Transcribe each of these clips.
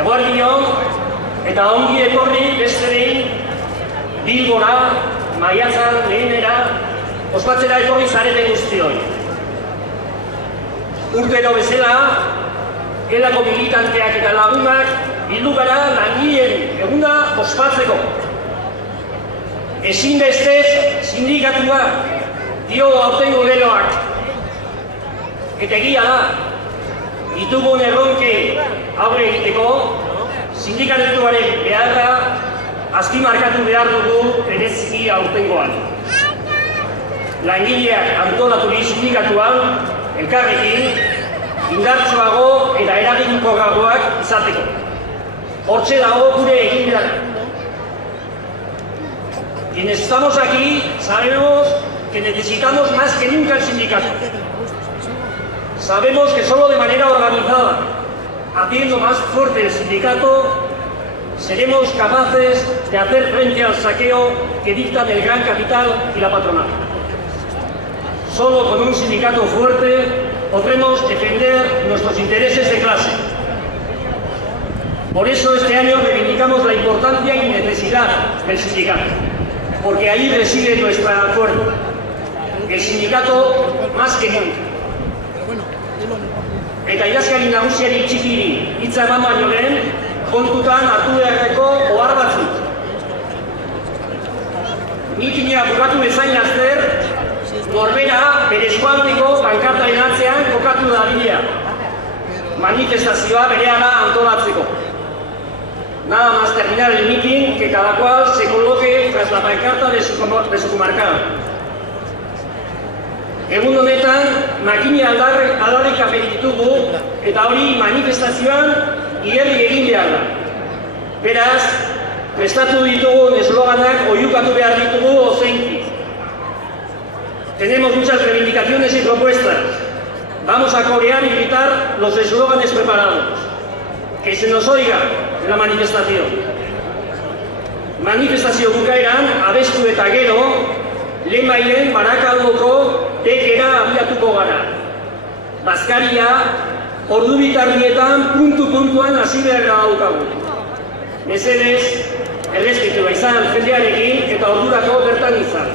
Eguerdion eta ongi etorri beste behin Bilbora, maiatzan lehenera, ospatzera etorri zarete guztioi. Urtero bezala, gelako militanteak eta lagunak bildu gara langileen eguna ospatzeko. Ezinbestez sindikatua dio aurtengo geroak. Eta egia da, ditugun erronkei aurre egiteko, sindikatuaren beharra azpimarkatu behar dugu bereziki aurtengoan. Langileak antolaturik sindikatuan, elkarrekin, indartsuago eta eraginkorragoak izateko. Hortxe dago gure egin behar. Quienes estamos aquí sabemos que necesitamos más que nunca el sindicato. Sabemos que solo de manera organizada, haciendo más fuerte el sindicato, seremos capaces de hacer frente al saqueo que dictan el gran capital y la patronal. Solo con un sindicato fuerte podremos defender nuestros intereses de clase. Por eso este año reivindicamos la importancia y necesidad del sindicato, porque ahí reside nuestra fuerza. El sindicato más que nunca. Eta idazkari nagusiari txikiri hitza eman baino lehen, kontutan hartu beharreko ohar batzuk. Mitina bukatu bezain laster, norbera bere eskualdeko pankartaren atzean kokatu dadila. Manifestazioa berehala antolatzeko. Nada más terminar el mitin, que cada cual se coloque tras la pancarta de su comarcal. Egun honetan, makina aldarrikapen ditugu eta hori manifestazioan igerri egin behar da. Beraz, prestatu ditugun esloganak oihukatu behar ditugu ozenki. Tenemos muchas reivindicaciones y propuestas. Vamos a corear y gritar los eslóganes preparados. Que se nos oiga en la manifestación. Manifestazio bukaeran, abestu eta gero, lehenbailen Barakaldoko tekera abiatuko gara. Bazkaria, ordu bitarrietan puntu-puntuan hasi beharra daukagu. Mesedez, errespetua izan jendearekin eta ordurako bertan izan.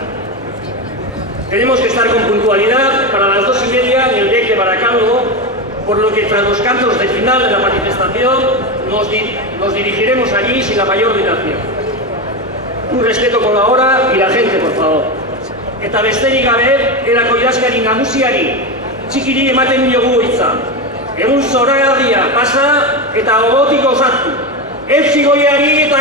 Tenemos que estar con puntualidad para las 2:30 en el DEC de Barakaldo, por lo que tras los cantos de final de la manifestación nos dirigiremos allí sin la mayor dilación. Un respeto con la hora y la gente, por favor. Eta besterik gabe, erako idazkari nagusiari txikiri ematen diogu hitza. Egun zoragarria pasa eta gogotiko sartu. Eutsi goiari eta